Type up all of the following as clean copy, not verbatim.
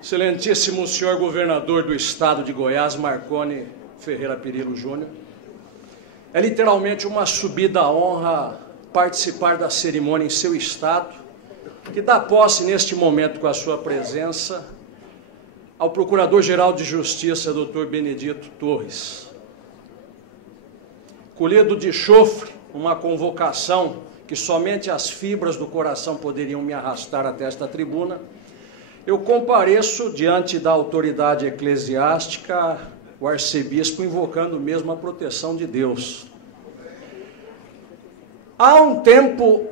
Excelentíssimo senhor governador do estado de Goiás, Marconi Ferreira Perillo Júnior, é literalmente uma subida à honra participar da cerimônia em seu estado, que dá posse neste momento com a sua presença ao Procurador-Geral de Justiça, Dr. Benedito Torres. Colhido de chofre, uma convocação que somente as fibras do coração poderiam me arrastar até esta tribuna, eu compareço diante da autoridade eclesiástica, o arcebispo, invocando mesmo a proteção de Deus. Há um tempo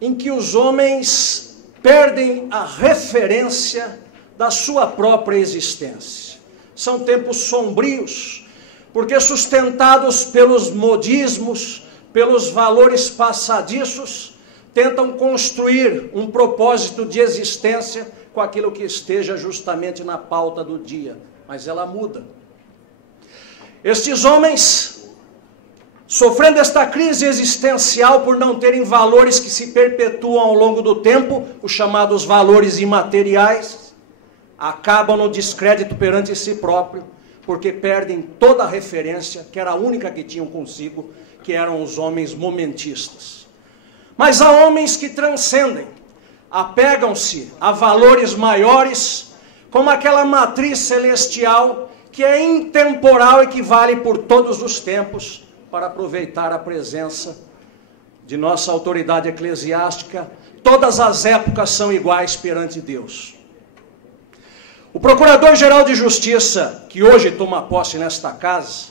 em que os homens perdem a referência da sua própria existência. São tempos sombrios, porque sustentados pelos modismos, pelos valores passadiços, tentam construir um propósito de existência com aquilo que esteja justamente na pauta do dia, mas ela muda. Estes homens, sofrendo esta crise existencial por não terem valores que se perpetuam ao longo do tempo, os chamados valores imateriais, acabam no descrédito perante si próprio, porque perdem toda a referência, que era a única que tinham consigo, que eram os homens momentistas. Mas há homens que transcendem, apegam-se a valores maiores, como aquela matriz celestial que é intemporal e que vale por todos os tempos, para aproveitar a presença de nossa autoridade eclesiástica. Todas as épocas são iguais perante Deus. O Procurador-Geral de Justiça, que hoje toma posse nesta casa,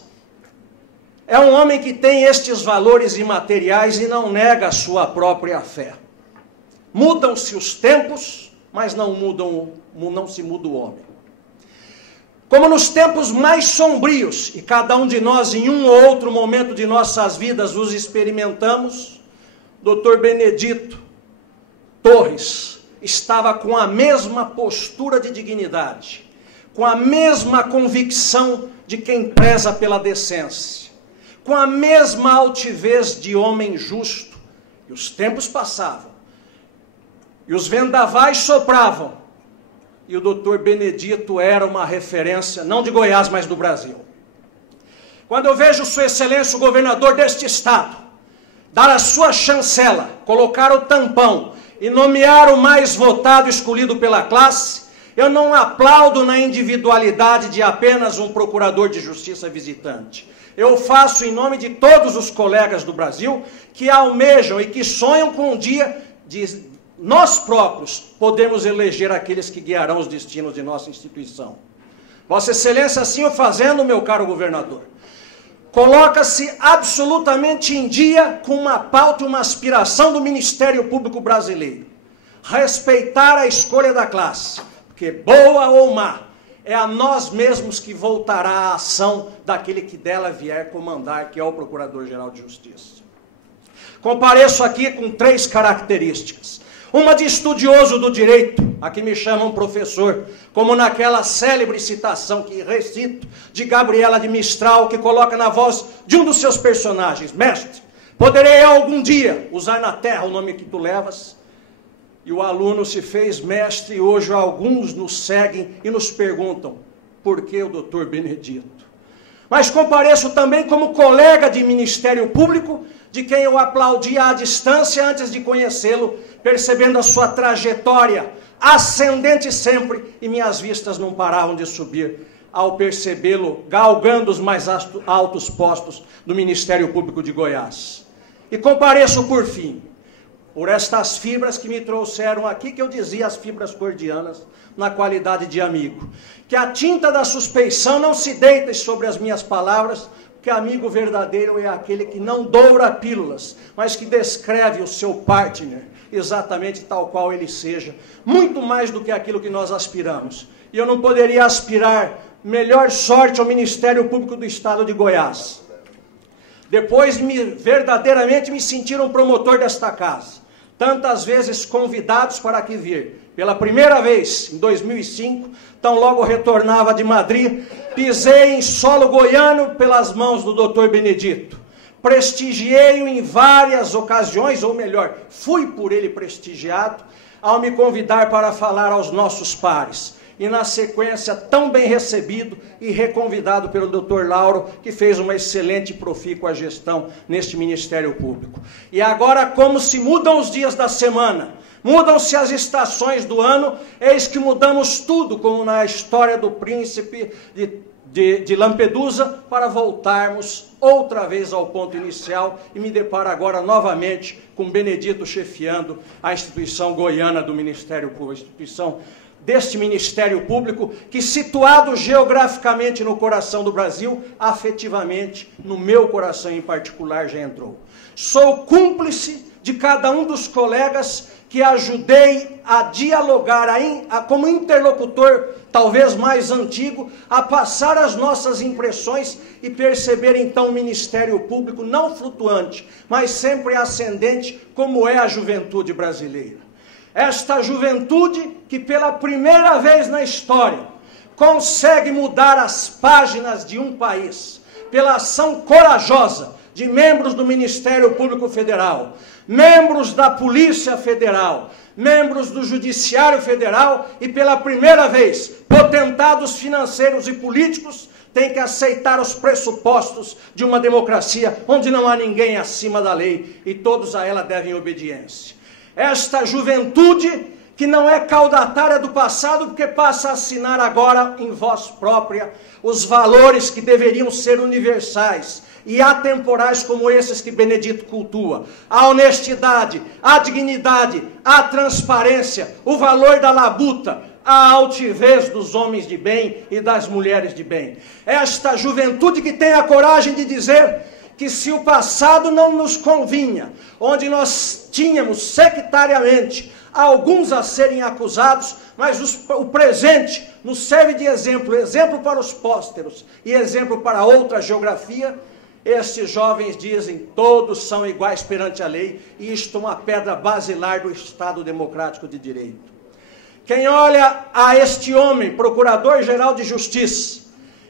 é um homem que tem estes valores imateriais e não nega a sua própria fé. Mudam-se os tempos, mas não se muda o homem. Como nos tempos mais sombrios, e cada um de nós em um ou outro momento de nossas vidas os experimentamos, Dr. Benedito Torres estava com a mesma postura de dignidade, com a mesma convicção de quem preza pela decência, com a mesma altivez de homem justo. E os tempos passavam, e os vendavais sopravam, e o doutor Benedito era uma referência, não de Goiás, mas do Brasil. Quando eu vejo Sua Excelência, o governador deste estado, dar a sua chancela, colocar o tampão e nomear o mais votado escolhido pela classe, eu não aplaudo na individualidade de apenas um procurador de justiça visitante. Eu faço em nome de todos os colegas do Brasil que almejam e que sonham com um dia de nós próprios podemos eleger aqueles que guiarão os destinos de nossa instituição. Vossa Excelência, assim o fazendo, meu caro governador, coloca-se absolutamente em dia com uma pauta e uma aspiração do Ministério Público Brasileiro. Respeitar a escolha da classe, porque boa ou má, é a nós mesmos que voltará a ação daquele que dela vier comandar, que é o Procurador-Geral de Justiça. Compareço aqui com 3 características. Uma de estudioso do direito, a que me chamam professor, como naquela célebre citação que recito, de Gabriela de Mistral, que coloca na voz de um dos seus personagens: mestre, poderei algum dia usar na terra o nome que tu levas? E o aluno se fez mestre, e hoje alguns nos seguem e nos perguntam, por que o doutor Benedito? Mas compareço também como colega de Ministério Público, de quem eu aplaudia à distância antes de conhecê-lo, percebendo a sua trajetória ascendente sempre, e minhas vistas não paravam de subir ao percebê-lo galgando os mais altos postos do Ministério Público de Goiás. E compareço por fim, por estas fibras que me trouxeram aqui, que eu dizia as fibras cordianas, na qualidade de amigo. Que a tinta da suspeição não se deite sobre as minhas palavras, porque amigo verdadeiro é aquele que não doura pílulas, mas que descreve o seu partner, exatamente tal qual ele seja, muito mais do que aquilo que nós aspiramos. E eu não poderia aspirar melhor sorte ao Ministério Público do Estado de Goiás. Depois verdadeiramente me sentir um promotor desta casa. Tantas vezes convidados para aqui vir. Pela primeira vez, em 2005, tão logo retornava de Madrid, pisei em solo goiano pelas mãos do doutor Benedito. Prestigiei-o em várias ocasiões, ou melhor, fui por ele prestigiado, ao me convidar para falar aos nossos pares. e na sequência tão bem recebido e reconvidado pelo Dr. Lauro, que fez uma excelente e profícua gestão neste Ministério Público. E agora, como se mudam os dias da semana, mudam-se as estações do ano, eis que mudamos tudo, como na história do príncipe de Lampedusa, para voltarmos outra vez ao ponto inicial, e me deparo agora novamente com Benedito chefiando a instituição goiana do Ministério Público, a instituição deste Ministério Público, que, situado geograficamente no coração do Brasil, afetivamente, no meu coração em particular, já entrou. Sou cúmplice de cada um dos colegas que ajudei a dialogar, como interlocutor talvez mais antigo, a passar as nossas impressões e perceber então o Ministério Público não flutuante, mas sempre ascendente, como é a juventude brasileira. Esta juventude que pela primeira vez na história consegue mudar as páginas de um país, pela ação corajosa de membros do Ministério Público Federal, membros da Polícia Federal, membros do Judiciário Federal e, pela primeira vez, potentados financeiros e políticos têm que aceitar os pressupostos de uma democracia onde não há ninguém acima da lei e todos a ela devem obediência. Esta juventude que não é caudatária do passado, porque passa a assinar agora em voz própria os valores que deveriam ser universais e atemporais, como esses que Benedito cultua: a honestidade, a dignidade, a transparência, o valor da labuta, a altivez dos homens de bem e das mulheres de bem. Esta juventude que tem a coragem de dizer que se o passado não nos convinha, onde nós tínhamos sectariamente alguns a serem acusados, mas o presente nos serve de exemplo, exemplo para os pósteros e exemplo para outra geografia. Estes jovens dizem: todos são iguais perante a lei, e isto é uma pedra basilar do Estado Democrático de Direito. Quem olha a este homem, Procurador-Geral de Justiça,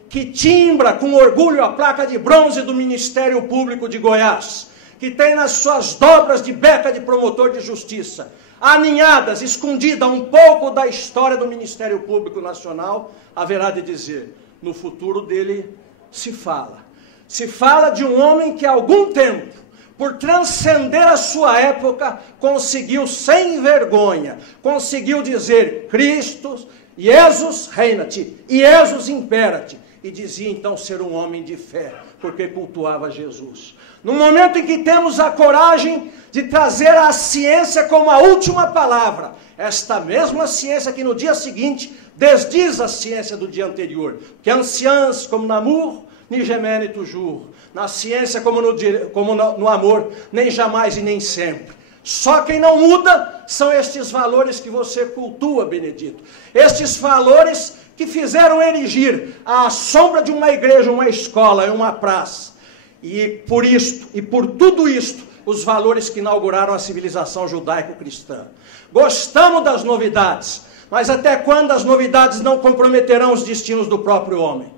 que timbra com orgulho a placa de bronze do Ministério Público de Goiás, que tem nas suas dobras de beca de promotor de justiça, aninhadas, escondida um pouco da história do Ministério Público Nacional, haverá de dizer: no futuro dele se fala. Se fala de um homem que há algum tempo, por transcender a sua época, conseguiu sem vergonha, conseguiu dizer: Cristo, Jesus reinat, Jesus imperat, e dizia então ser um homem de fé, porque cultuava Jesus. No momento em que temos a coragem de trazer a ciência como a última palavra, esta mesma ciência que no dia seguinte desdiz a ciência do dia anterior, que anciãs como Namur, ni jamais ni toujours, na ciência como no amor, nem jamais e nem sempre. Só quem não muda são estes valores que você cultua, Benedito. Estes valores que fizeram erigir à sombra de uma igreja, uma escola e uma praça. E por isto, e por tudo isto, os valores que inauguraram a civilização judaico-cristã. Gostamos das novidades, mas até quando as novidades não comprometerão os destinos do próprio homem?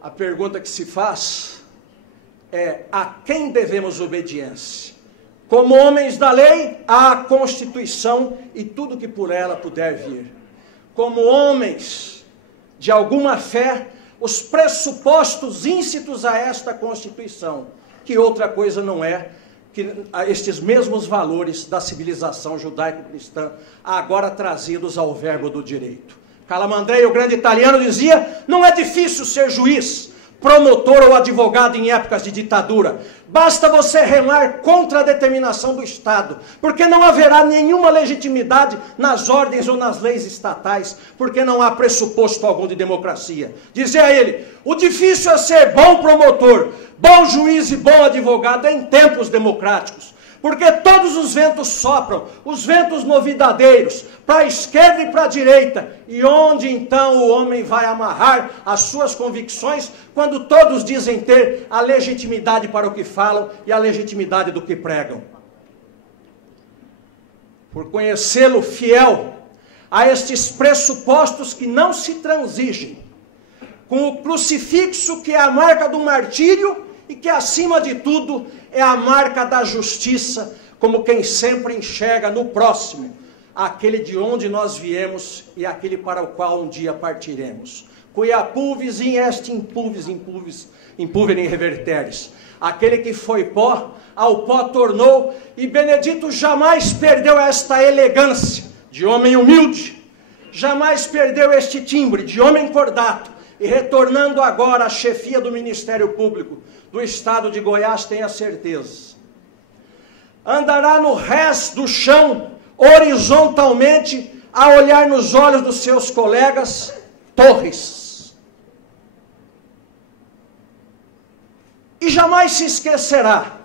A pergunta que se faz é: a quem devemos obediência? Como homens da lei, à Constituição e tudo que por ela puder vir. Como homens de alguma fé, os pressupostos íncitos a esta Constituição, que outra coisa não é que estes mesmos valores da civilização judaico-cristã, agora trazidos ao verbo do direito. Calamandrei, o grande italiano, dizia: não é difícil ser juiz, promotor ou advogado em épocas de ditadura. Basta você remar contra a determinação do Estado, porque não haverá nenhuma legitimidade nas ordens ou nas leis estatais, porque não há pressuposto algum de democracia. Dizia ele: o difícil é ser bom promotor, bom juiz e bom advogado em tempos democráticos. Porque todos os ventos sopram, os ventos novidadeiros, para a esquerda e para a direita. E onde então o homem vai amarrar as suas convicções, quando todos dizem ter a legitimidade para o que falam e a legitimidade do que pregam? Por conhecê-lo fiel a estes pressupostos que não se transigem, com o crucifixo, que é a marca do martírio, e que, acima de tudo, é a marca da justiça, como quem sempre enxerga no próximo aquele de onde nós viemos e aquele para o qual um dia partiremos. Quia pulvis in est impulvere reverteris. Aquele que foi pó, ao pó tornou, e Benedito jamais perdeu esta elegância de homem humilde, jamais perdeu este timbre de homem cordato, e retornando agora à chefia do Ministério Público do Estado de Goiás, tenha certeza, andará no rés do chão, horizontalmente, a olhar nos olhos dos seus colegas, torres. E jamais se esquecerá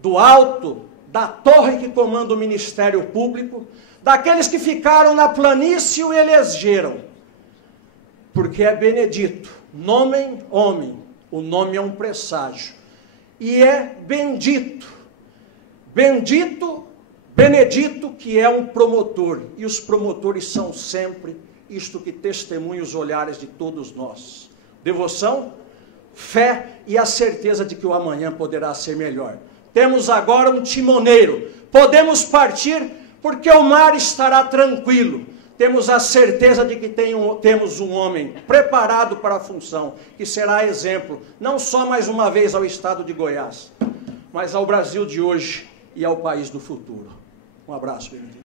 do alto, da torre que comanda o Ministério Público, daqueles que ficaram na planície e o elegeram. Porque é Benedito, nomen homem, o nome é um presságio. E é bendito, Benedito, que é um promotor. E os promotores são sempre isto que testemunha os olhares de todos nós. Devoção, fé e a certeza de que o amanhã poderá ser melhor. Temos agora um timoneiro. Podemos partir porque o mar estará tranquilo. Temos a certeza de que temos um homem preparado para a função, que será exemplo, não só mais uma vez ao estado de Goiás, mas ao Brasil de hoje e ao país do futuro. Um abraço, Benedito.